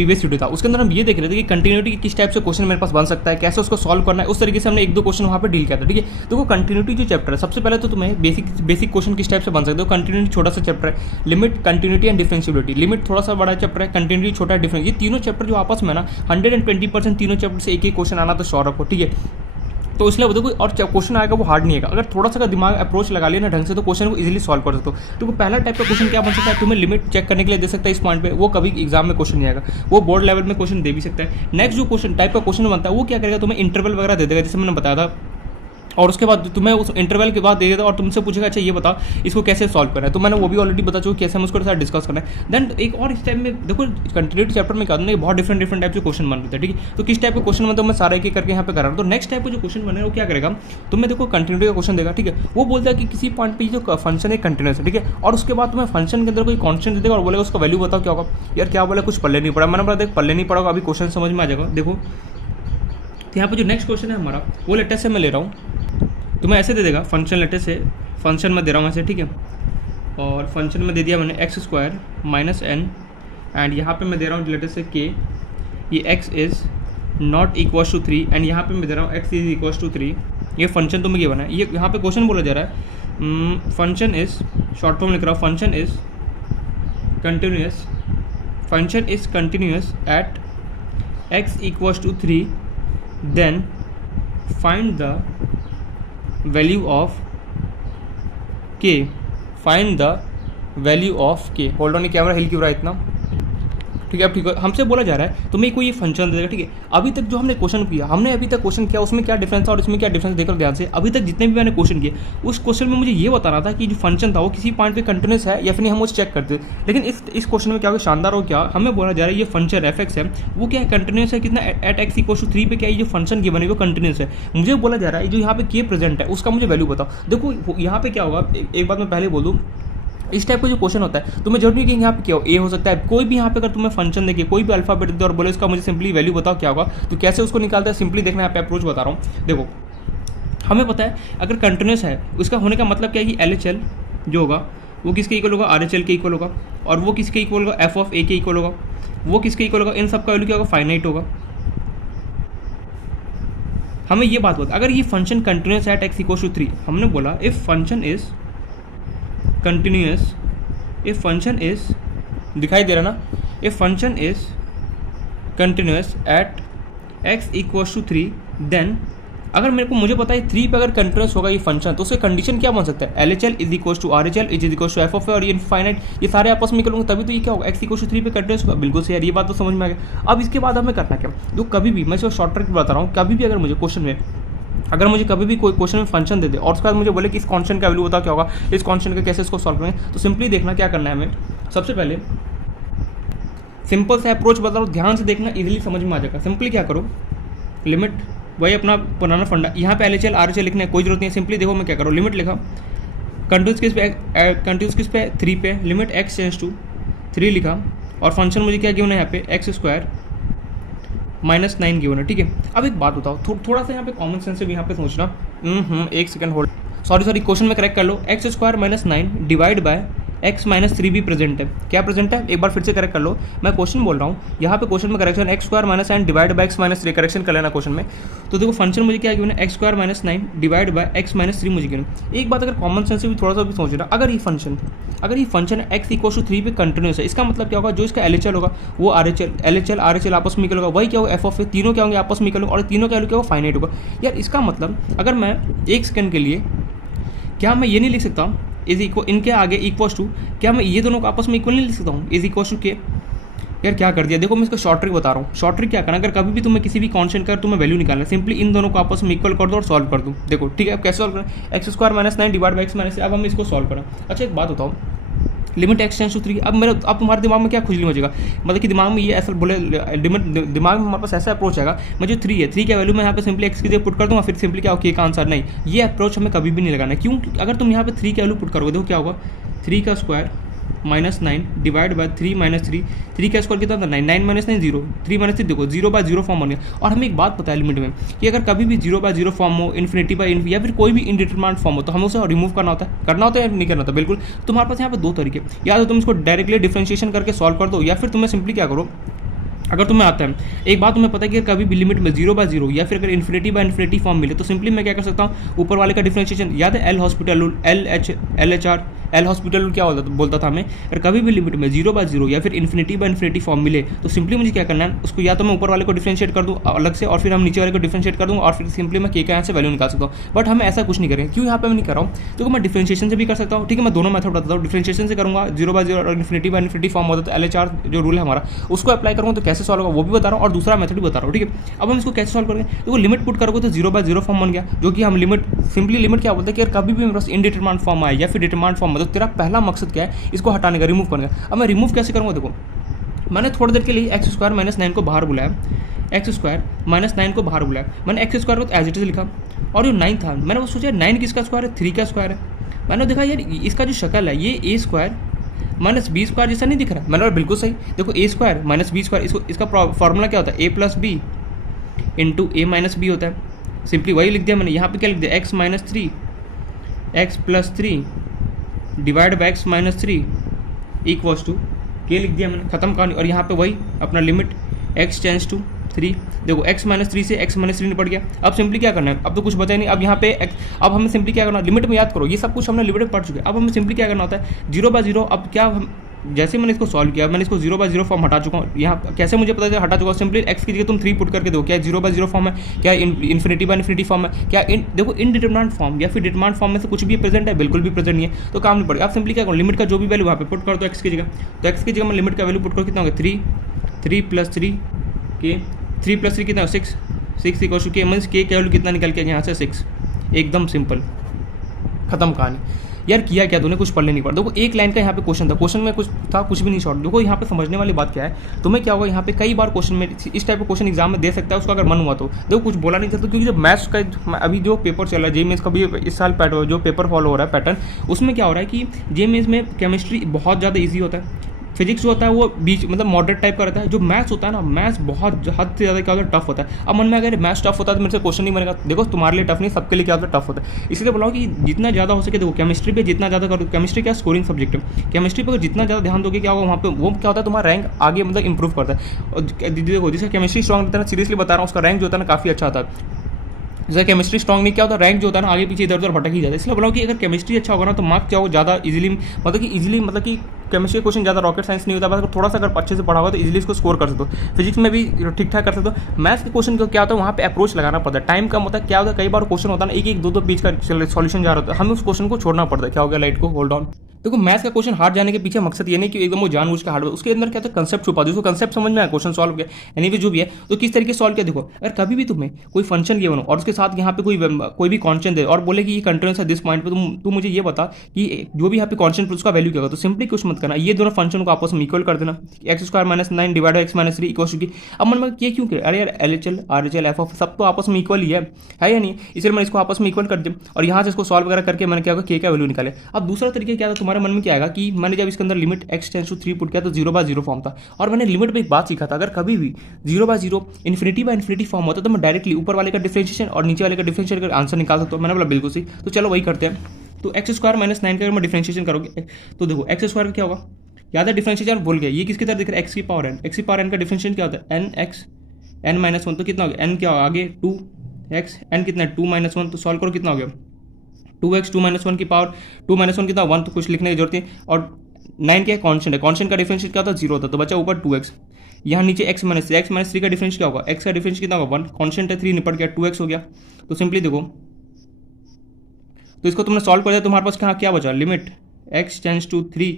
Previous video था उसके अंदर हम ये देख रहे थे कि कंटिन्यूटी किस टाइप से क्वेश्चन मेरे पास बन सकता है, कैसे उसको सॉल्व करना है, उस तरीके से हमने एक दो क्वेश्चन वहाँ पे डील किया था। ठीक है, तो वो कंटिन्यूटी जो चैप्टर है, सबसे पहले तो तुम्हें बेसिक क्वेश्चन किस टाइप से बन सकते हो। कंटिन्यूटी छोटा सा चैप्टर है, limit, continuity and differentiability. Limit थोड़ा सा बड़ा चैप्टर है, कंटिन्यूटी छोटा डिफरेंस, ये तीनों चैप्टर जो आपस में ना 120% तीनों चैप्टर से एक क्वेश्चन आना तो श्योर रखो। ठीक है, तो इसलिए देखो और क्वेश्चन आएगा वो हार्ड नहीं है, अगर थोड़ा सा दिमाग अप्रोच लगा लिया ना ढंग से तो क्वेश्चन को इजीली सॉल्व कर सकते हो। तो पहला टाइप का क्वेश्चन क्या बन सकता है, तुम्हें लिमिट चेक करने के लिए दे सकता है इस पॉइंट पे, वो कभी एग्जाम में क्वेश्चन नहीं आएगा, वो बोर्ड लेवल में क्वेश्चन दे भी सकता है। नेक्स्ट जो क्वेश्चन टाइप का क्वेश्चन बनता है वो क्या करेगा, तुम्हें इंटरवल वगैरह दे देगा जैसे मैंने बताया था, और उसके बाद तुम्हें उस इंटरवल के बाद दे देगा और तुमसे पूछेगा अच्छा ये बताओ इसको कैसे सॉल्व करना है। तो मैंने वो भी ऑलरेडी बता चुका कैसे हम उसको साथ डिस्कस करना है। देन एक और इस टाइप में देखो कंटिन्यूटी चैप्टर में क्या होता है, बहुत डिफरेंट टाइप के क्वेश्चन बन रहे हैं। ठीक है, तो किस टाइप के क्वेश्चन बनते हैं मैं सारा एक करके यहाँ पे कर रहा हूँ। तो नेक्स्ट टाइप का जो क्वेश्चन बने वो क्या करेगा, तुम्हें देखो कंटिन्यूटी का क्वेश्चन देगा। ठीक है, वो बोलता है कि किसी पॉइंट पर जो फंक्शन है कंटिन्यूस है। ठीक है, और उसके बाद तुम्हें फंक्शन के अंदर कोई कॉन्स्टेंट दे देगा और बोलेगा उसका वैल्यू बताओ क्या होगा। यार क्या बोला, कुछ पल्ले नहीं पड़ा, मैंने बोला देख पल्ले नहीं पड़ा अभी क्वेश्चन समझ में आ जाएगा। देखो तो यहाँ पे जो नेक्स्ट क्वेश्चन है हमारा वो लेटेस्ट से मैं ले रहा हूँ, तुम्हें ऐसे दे देगा फंक्शन, लेटेस्ट से फंक्शन में दे रहा हूँ ऐसे। ठीक है, और फंक्शन में दे दिया मैंने x² - n एंड यहाँ पे मैं दे रहा हूँ लेटेस्ट से k, ये x is not equal to 3 and यहाँ पे मैं दे रहा हूँ x इज इक्वल टू 3। ये फंक्शन तुम्हें गिवन है, ये यहाँ पे क्वेश्चन बोला जा रहा है फंक्शन इज़, शॉर्ट फॉर्म लिख रहा हूँ, function is continuous at x equal to 3 then find the value of k, find the value of k। Hold on, camera हिल क्यों रहा है इतना। ठीक है, अब ठीक है, हमसे बोला जा रहा है तुम्हें कोई ये फंक्शन दे देगा। ठीक है, अभी तक जो हमने क्वेश्चन किया, हमने अभी तक क्वेश्चन किया उसमें क्या डिफरेंस था और इसमें क्या डिफरेंस देखकर ध्यान से अभी तक जितने भी मैंने क्वेश्चन किए उस क्वेश्चन में मुझे ये बताना था कि जो फंक्शन था वो किसी पॉइंट पे कंटिन्यूस है या फिर नहीं, हम उसे चेक करते। लेकिन इस क्वेश्चन में क्या होगा शानदार हो, क्या हमें बोला जा रहा है ये फंक्शन f(x) है वो क्या है कंटिन्यूस है, कितना एट x इक्वल टू 3 पे क्या है, ये फंक्शन की बनी वो कंटिन्यूस है। मुझे बोला जा रहा है जो यहाँ पे k प्रेजेंट है उसका मुझे वैल्यू बताओ। देखो यहाँ पे क्या होगा, एक बात मैं पहले बोल दूँ, इस टाइप का जो क्वेश्चन होता है तुम्हें जरूरी कि यहाँ पे क्या हो, ए हो सकता है, कोई भी यहाँ पे अगर तुम्हें फंक्शन देखिए कोई भी अल्फाबेट दे और बोले इसका मुझे सिंपली वैल्यू बताओ क्या होगा, तो कैसे उसको निकालता है सिंपली देखना, यहाँ पे अप्रोच बता रहा हूँ। देखो हमें पता है अगर कंटिन्यूस है उसका होने का मतलब क्या है कि LHL जो होगा वो किसके इक्वल होगा, RHL के इक्वल होगा, और वो किसके इक्वल होगा, f(a) के इक्वल होगा, वो किसके इक्वल होगा, इन सबका वैल्यू क्या होगा, फाइनाइट होगा। हमें ये बात बता, अगर ये फंक्शन कंटिन्यूस है एट x इक्वल टू 3, हमने बोला if function is continuous, if function is, दिखाई दे रहा ना, if function is continuous at x equal to 3 then, अगर मुझे पता है 3 पे अगर कंटिन्यूस होगा ये फंक्शन तो उसके कंडीशन क्या बन सकता है, LHL is equal to RHL is equal to f(a) और ये इनफाइनाइट, ये सारे आपस में करूँगा तभी तो ये क्या होगा, x इक्वल टू 3 पे कंटिन्यूस होगा। बिल्कुल सही यार, ये बात तो समझ में आ गया। अब इसके बाद हमें करना क्या, तो कभी भी मैं सिर्फ शॉर्ट ट्रिक बता रहा हूँ, कभी भी अगर मुझे क्वेश्चन में कभी भी कोई क्वेश्चन में फंक्शन दे दे और उसके बाद मुझे बोले कि इस कॉन्स्टेंट का वैल्यू बताओ क्या होगा, इस कॉन्स्टेंट का कैसे इसको सॉल्व करें, तो सिंपली देखना क्या करना है हमें। सबसे पहले सिंपल सा अप्रोच बता रहा हूँ, ध्यान से देखना, इजीली समझ में आ जाएगा। सिंपली क्या करो, लिमिट, वही अपना पुराना फंडा, यहाँ पे LHL RHL लिखने की कोई जरूरत नहीं है। सिंपली देखो मैं क्या करूँ, लिमिट लिखा, कंटिन्यूस किस पे 3 पे, लिमिट x टेंड्स टू 3 लिखा, और फंक्शन मुझे क्या गिवन है यहाँ पे x² -9 गिवन है। ठीक है, अब एक बात बताओ, थोड़ा सा यहाँ पे कॉमन सेंस से भी यहाँ पे सोचना, एक सेकंड होल्ड, सॉरी क्वेश्चन में करेक्ट कर लो, x² -9 डिवाइड बाय x -3 भी प्रेजेंट है, क्या प्रेजेंट है, एक बार फिर से करेक्ट कर लो, मैं क्वेश्चन बोल रहा हूँ, यहाँ पे क्वेश्चन में correction x² -9 divide by x -3 correction कर लेना क्वेश्चन में। तो देखो फंक्शन मुझे क्या गिवन है, x² -9 डिवाइड बाय x -3 मुझे गिवन। एक बात अगर कॉमन सेंस से भी थोड़ा सा भी सोचना, अगर ये फंक्शन x इक्वल टू 3 पे कंटिन्यूस है, इसका मतलब क्या होगा, जो इसका LHL होगा वो LHL RHL आपस में इक्वल होगा, वही क्या होगा f(a), तीनों क्या होंगे आपस में इक्वल होगा, और तीनों क्या होगा फाइनाइट होगा। यार इसका मतलब अगर मैं एक सेकंड के लिए, क्या मैं ये नहीं लिख सकता इज इक्वल, इनके आगे इक्वल टू, क्या मैं ये दोनों को आपस में इक्वल नहीं लिख सकता हूँ, इज इक्वल टू के। यार क्या कर दिया, देखो मैं इसका शॉर्ट ट्रिक बता रहा हूँ। शॉर्ट ट्रिक क्या करना, अगर कभी भी तुम्हें किसी भी कॉन्स्टेंट का तुम्हें वैल्यू निकालना है, सिंपली इन दोनों को आपस में इक्वल कर दो और सॉल्व कर दो। देखो ठीक है, अब कैसे सॉल्व करें, x² -9 डिवाइड बाई x -3, अब हम इसको सॉल्व करें। अच्छा एक बात बताओ, लिमिट x टेंड्स टू 3, अब तुम्हारे दिमाग में क्या खुजली हो जाएगा, मतलब कि दिमाग में ये ऐसा बोले, लिमिट दिमाग में हमारे पास ऐसा अप्रोच आएगा, मैं जो 3 है 3 का वैल्यू मैं यहाँ पे सिंपली x की जगह पुट कर दूँगा, फिर सिंपली क्या होगा, का आंसर नहीं। ये अप्रोच हमें कभी भी नहीं लगाना है, क्यों, अगर तुम यहाँ पे 3 का वैल्यू पुट करोगे, देखो क्या होगा, 3 का स्क्वायर -9 डिवाइड बाय 3 -3, 3 का स्क्वायर कितना था 9, 9 - 9 0, 3 - 3 देखो 0/0 फॉर्म बन गया। और हमें एक बात पता है लिमिट में कि अगर कभी भी 0/0 फॉर्म हो, इन्फिनिटी बाय इन्फिनिटी, या फिर कोई भी इनडिटरमिनेट फॉर्म हो, तो हमें उसे रिमूव करना होता है या नहीं करना होता। बिल्कुल, तुम्हारे पास यहाँ पे दो तरीके, या तो तुम इसको डायरेक्टली डिफरेंशिएशन करके सॉल्व कर दो, या फिर तुम्हें सिंपली क्या करो, अगर तुम्हें आता है, एक बात तुम्हें पता है कि कभी भी लिमिट में 0/0 या फिर अगर इन्फिनिटी बाय इन्फिनिटी फॉर्म मिले तो सिंपली मैं क्या कर सकता हूँ, ऊपर वाले का डिफरेंशिएशन याद है, एल हॉस्पिटल क्या बोलता था हमें, अगर कभी भी लिमिट में 0/0 या फिर इन्फिनिटी बाय इन्फिनिटी फॉर्म मिले तो सिंपली मुझे क्या करना है, उसको या तो मैं ऊपर वाले को डिफरेंशिएट कर दूँ अलग से, और फिर हम नीचे वाले को डिफरेंशिएट कर दूँ, और फिर सिंपली मैं के का यहाँ से वैल्यू निकाल सकता हूँ। बट हमें ऐसा कुछ नहीं करेंगे, क्यों यहाँ पे मैं नहीं कर रहा हूँ, तो मैं डिफरेंशिएशन से भी कर सकता हूँ। ठीक है, मैं दोनों मेथड बताता हूँ। डिफरेंशिएशन से करूँगा 0/0 और इन्फिनिटी बाय इन्फिनिटी फॉर्म होता है तो LHR जो रूल है हमारा उसको अप्लाई करूँगा तो कैसे सॉल्व होगा वो भी बता रहा हूँ, और दूसरा मेथड भी बता रहा हूँ। ठीक है, अब हम इसको कैसे सॉल्व करेंगे, तो वो लिमिट पुट करोगे तो 0/0 फॉर्म बन गया, जो कि हम लिमिट सिंपली लिमिट क्या बोलते हैं कि अगर कभी भी मेरे पास इनडिटरमाइंड फॉर्म आए या फिर डिटरमाइंड फॉर्म है तो तेरा पहला मकसद क्या है, इसको हटाने का, रिमूव करने का। अब मैं रिमूव कैसे करूँगा, देखो मैंने थोड़ी देर के लिए x² - 9 को बाहर बुलाया, x² - 9 को बाहर बुलाया, मैंने x² को एज इट इज लिखा, और जो 9 था मैंने वो सोचा 9 किसका स्क्वायर है, 3 का स्क्वायर है। मैंने देखा यार इसका जो शक्ल है ये a² - b² जैसा नहीं दिख रहा। मैंने बोला बिल्कुल सही, देखो a² - b², इसको इसका फॉर्मूला क्या होता है, a + b into a - b होता है। सिंपली वही लिख दिया मैंने। यहाँ पे क्या लिख दिया, x + 3 divide by x - 3 equals to के लिख दिया मैंने, खत्म कहानी। और यहाँ पे वही अपना लिमिट x टेंड्स टू 3, देखो x - 3 से x - 3 निपट गया। अब सिंपली क्या करना है, अब तो कुछ बचा नहीं, अब यहाँ पे अब हमें सिंपली क्या करना है, लिमिट में याद करो ये सब कुछ हमने लिमिट में पढ़ चुके हैं। अब हमें सिंपली क्या करना होता है, 0/0। अब क्या हम जैसे मैंने इसको सॉल्व किया, मैंने इसको 0/0 फॉर्म हटा चुका हूँ। यहाँ कैसे मुझे पता चला हटा चुका हूँ, सिंपली x की जगह तुम 3 पुट करके दो, क्या 0/0 फॉर्म है, क्या इन्फिनिटी बाय इन्फिनिटी फॉर्म है, क्या देखो इनडिटरमिनेंट फॉर्म या फिर डिटरमिनेंट फॉर्म में से कुछ भी प्रेजेंट है, बिल्कुल भी प्रेजेंट नहीं है तो काम नहीं पड़ेगा। आप सिंपली क्या करो, लिमिट का जो भी वैल्यू वहाँ पे पुट कर दो x की जगह, तो x की जगह मैं लिमिट का वैल्यू पुट करो, कितना होगा 3 + 3 के 3 + 3 कितना 6 इक्वल टू के, मीन्स के वैल्यू कितना निकल के यहाँ से 6। एकदम सिंपल, खत्म कहानी। यार किया क्या तूने, कुछ पढ़ने नहीं पड़ा। देखो एक लाइन का यहाँ पे क्वेश्चन था, क्वेश्चन में कुछ था, कुछ भी नहीं शॉर्ट। देखो यहाँ पे समझने वाली बात क्या है, तुम्हें क्या होगा यहाँ पे कई बार क्वेश्चन में इस टाइप का क्वेश्चन एग्जाम में दे सकता है, उसका अगर मन हुआ तो। देखो कुछ बोला नहीं चलता, क्योंकि जब मैथ्स का अभी जो पेपर चल रहा है जेईई का भी इस साल जो पेपर फॉलो हो रहा है पैटर्न, उसमें क्या हो रहा है कि जेईई में केमिस्ट्री बहुत ज़्यादा ईजी होता है, फिजिक्स जो होता है वो बीच मतलब मॉडरेट टाइप का रहता है, जो मैथ्स होता है ना, मैथ्स बहुत हद से ज़्यादा क्या होता है, टफ होता है। अब मन में अगर मैथ्स टफ होता है तो मेरे से क्वेश्चन नहीं बनेगा। देखो तुम्हारे लिए टफ नहीं, सबके लिए क्या होता है, टफ होता है। इसलिए बोला कि जितना ज़्यादा हो सके देखो केमिस्ट्री पे जितना ज़्यादा करो, केमिस्ट्री क्या स्कोरिंग सब्जेक्ट है, केमिस्ट्री पर जितना ज़्यादा ध्यान दोगे क्या होगा वहाँ पे, वो क्या होता है तुम्हारा रैंक आगे मतलब इंप्रूव करता है। और देखो जिसका केमिस्ट्री स्ट्रॉन्ग रहता है ना, सीरियसली बता रहा हूँ, उसका रैंक जो होता है ना काफ़ी अच्छा आता है। जैसे केमिस्ट्री स्ट्रॉन्ग नहीं क्या होता, रैंक जो होता है ना आगे पीछे इधर उधर भटक ही जाता है। इसलिए बोला कि अगर केमिस्ट्री अच्छा होगा ना तो मार्क्स क्या होगा ज़्यादा इजीली, मतलब कि केमिस्ट्री क्वेश्चन ज़्यादा रॉकेट साइंस नहीं होता, बस थोड़ा सा अगर अच्छे से पढ़ा होगा तो इजीली इसको स्कोर कर सकते हो। फिजिक्स में भी ठीक ठाक कर सकते हो। मैथ्स के क्वेश्चन को क्या होता है, वहाँ पे अप्रोच लगाना पड़ता है, टाइम कम होता है। क्या होता है कई बार क्वेश्चन होता है ना, एक 2 पेज का सॉल्यूशन जा रहा होता है, हमें उस क्वेश्चन को छोड़ना पड़ता है। क्या हो गया, लाइट को होल्ड ऑन। देखो मैथ्स का क्वेश्चन हार्ड जाने के पीछे मकसद ये नहीं कि एकदम वो जानबूझ के हार्ड, उसके अंदर क्या था कंसेप्ट छुपा दो, उसको कंसेप्ट समझ में आया, क्वेश्चन सॉल्व किया, यानी जो भी है तो किस तरीके से सॉल्व किया। देखो अगर कभी भी तुम्हें कोई फंक्शन गिवन हो और उसके साथ यहाँ पे कोई भी कांस्टेंट दे और बोले कि ये कंटिन्यूअस है दिस पॉइंट पे, तुम मुझे ये बता कि जो भी यहाँ पे कांस्टेंट उसका वैल्यू क्या होगा, तो सिंपली कुछ मत करना, ये दोनों फंक्शन को आपस में इक्वल कर देना, x² - 9 divide by x - 3 equal to. अब मन में ये क्यों किया, अरे यार LHL RHL f सब तो आपस में इक्वल ही है या नहीं, इसलिए मैंने इसको आपस में इक्वल कर दिया और यहाँ से इसको सॉल्व वगैरह करके मैंने क्या होगा के का वैल्यू निकाले। अब दूसरा तरीका क्या था तुम्हारे मन में, क्या आएगा कि मैंने जब इसके अंदर limit x tends to 3 put किया तो 0/0 फॉर्म था, और मैंने लिमिट में एक बात सीखा था, अगर कभी भी 0/0 इन्फिनिटी बाय इन्फिनिटी फॉर्म होता तो मैं डायरेक्टली ऊपर वाले का डिफरेंशिएशन और नीचे वाले का डिफरेंशिएट कर आंसर निकाल सकता हूँ। मैंने बोला बिल्कुल सही, तो चलो वही करते हैं। तो x² - 9 का अगर मैं डिफरेंशिएशन करोगे तो देखो x² का क्या होगा, याद है डिफरेंशिएशन भूल गया, ये किसकी तरह दिख रहा है, x की पावर n, x की पावर n का डिफरेंशिएशन क्या होता है nx n - 1, तो कितना हो गया n क्या होगा आगे 2x, n कितना है 2 - 1, तो सॉल्व करो कितना हो गया 2x 2 - 1 की पावर 2 - 1 कितना 1, तो कुछ लिखने की जरूरत नहीं। और 9 क्या कॉन्स्टेंट है, कॉन्स्टेंट का डिफरेंशिएट क्या होता है 0 होता है, तो बचा ऊपर 2x, यहाँ नीचे x - 3 का डिफरेंस क्या होगा, x का डिफरेंस कितना होगा 1, कॉन्स्टेंट है 3 निपट गया 2x हो गया। तो सिंपली देखो तो इसको तुमने सॉल्व कर दिया, तुम्हारे पास कहाँ क्या बचा, लिमिट x टेंड्स टू 3,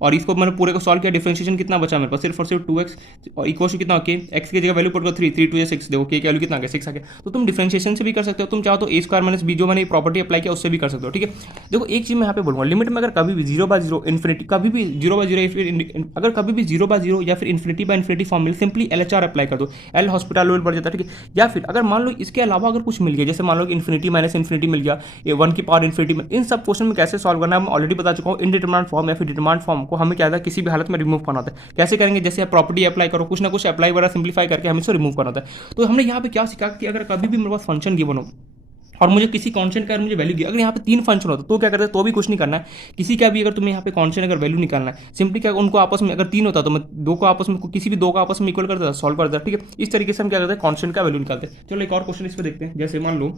और इसको मैंने पूरे को सॉल्व किया, डिफरेंशिएशन कितना बचा मेरे पास सिर्फ और सिर्फ 2x और इक्वल टू कितना के x की जगह वैल्यू पुट करो 3 3 2 6, देखो के की वैल्यू कितना आ गया 6 आ गया। तो तुम डिफरेंशिएशन से भी कर सकते हो, तुम चाहो तो a² - b जो मैंने प्रॉपर्टी अप्लाई किया उससे भी कर सकते हो। ठीक है, देखो एक चीज़ मैं यहाँ पे बोलूँगा, लिमिट में अगर कभी भी 0/0 इन्फिनिटी, कभी भी 0/0 अगर कभी भी 0/0 या फिर इन्फिनिटी बाय इन्फिनिटी फॉर्म मिले, सिंपली LHR अप्लाई कर दो, एल हॉस्पिटल लेवल बढ़ जाता है। ठीक है, या फिर अगर मान लो इसके अलावा अगर कुछ मिल गया, जैसे मान लो इन्फिनिटी माइनस इन्फिनिटी मिल गया, 1 की पावर इन्फिनिटी में, इन सब क्वेश्चन में कैसे सॉल्व करना है मैं ऑलरेडी बता चुका हूँ। इनडिटरमिनेंट फॉर्म या फिर डिटरमिनेंट फॉर्म को हमें क्या था किसी हालत में रिमूव करना होता है। कैसे करेंगे, जैसे आप प्रॉपर्टी अप्लाई करो, कुछ ना कुछ अप्लाई वगैरह सिंप्लीफाई करके हमें इसको रिमूव करना होता है। तो हमने यहाँ पे क्या सीखा कि अगर कभी भी मेरे पास फंक्शन गिवन हो और मुझे किसी कांस्टेंट का अगर मुझे वैल्यू दिया, अगर यहाँ पे 3 फंक्शन होता तो क्या करते तो भी कुछ नहीं करना है, किसी का भी अगर तुम्हें यहाँ पे कांस्टेंट अगर वैल्यू निकालना है, सिंपली क्या उनको आपस में, अगर 3 होता तो मैं 2 को आपस में, किसी भी 2 को आपस में इक्वल कर देता, सॉल्व कर देता, ठीक है। इस तरीके से हम क्या करते हैं, कांस्टेंट का वैल्यू निकालते हैं। चलो एक और क्वेश्चन इस पर देखते हैं। जैसे मान लो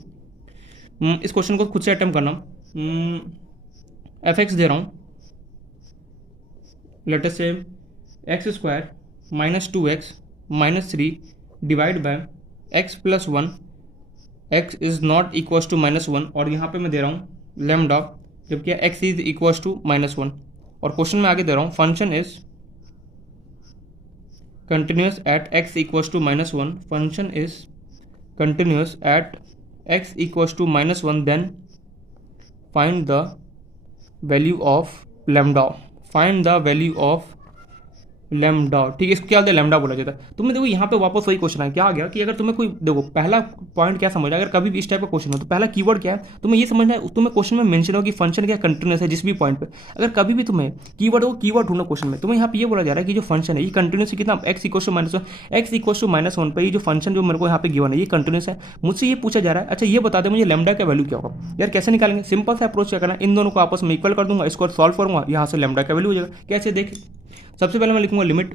इस क्वेश्चन को खुद से अटेम्प्ट करना, एफ एक्स दे रहा हूँ, let us say x square minus 2x minus 3 divide by x plus 1, x is not equal to -1, और यहाँ पे मैं दे रहा हूँ लेमडा, जबकि x इज इक्वल टू -1, और क्वेश्चन में आगे दे रहा हूँ function is continuous at x equal to -1, function is continuous at x equal to -1, then find the value of lambda, find the value of lambda, ठीक है। इसको क्या बोलते हैं, लेमडा बोला जाता है। तुम्हें देखो यहाँ पे वापस वही क्वेश्चन है, क्या आ गया कि अगर तुम्हें कोई, देखो पहला पॉइंट क्या समझना, अगर कभी भी इस टाइप का क्वेश्चन हो तो पहला कीवर्ड क्या है तुम्हें ये समझना है, तुम्हें क्वेश्चन में मेंशन हो कि फंक्शन क्या कंटिन्यूस है जिस भी पॉइंट पे। अगर कभी भी तुम्हें कीवर्ड हो, कीवर्ड ढूंढो क्वेश्चन में, तुम्हें यहाँ पे ये बोला जा रहा है कि जो फंक्शन है ये कंटिन्यूस कितना, x equal to -1, x equal to -1 पर ये जो फंक्शन जो मेरे को यहाँ पे गिवन है ये कंटिन्यूस है। मुझसे ये पूछा जा रहा है, अच्छा ये बता दे मुझे लेमडा का वैल्यू क्या होगा। यार कैसे निकालेंगे, सिंपल सा अप्रोच क्या करना, इन दोनों को आपस में इक्वल कर दूंगा, इसको सॉल्व करूंगा, यहाँ से लेमडा का वैल्यू हो जाएगा। कैसे देख, सबसे पहले मैं लिखूंगा लिमिट,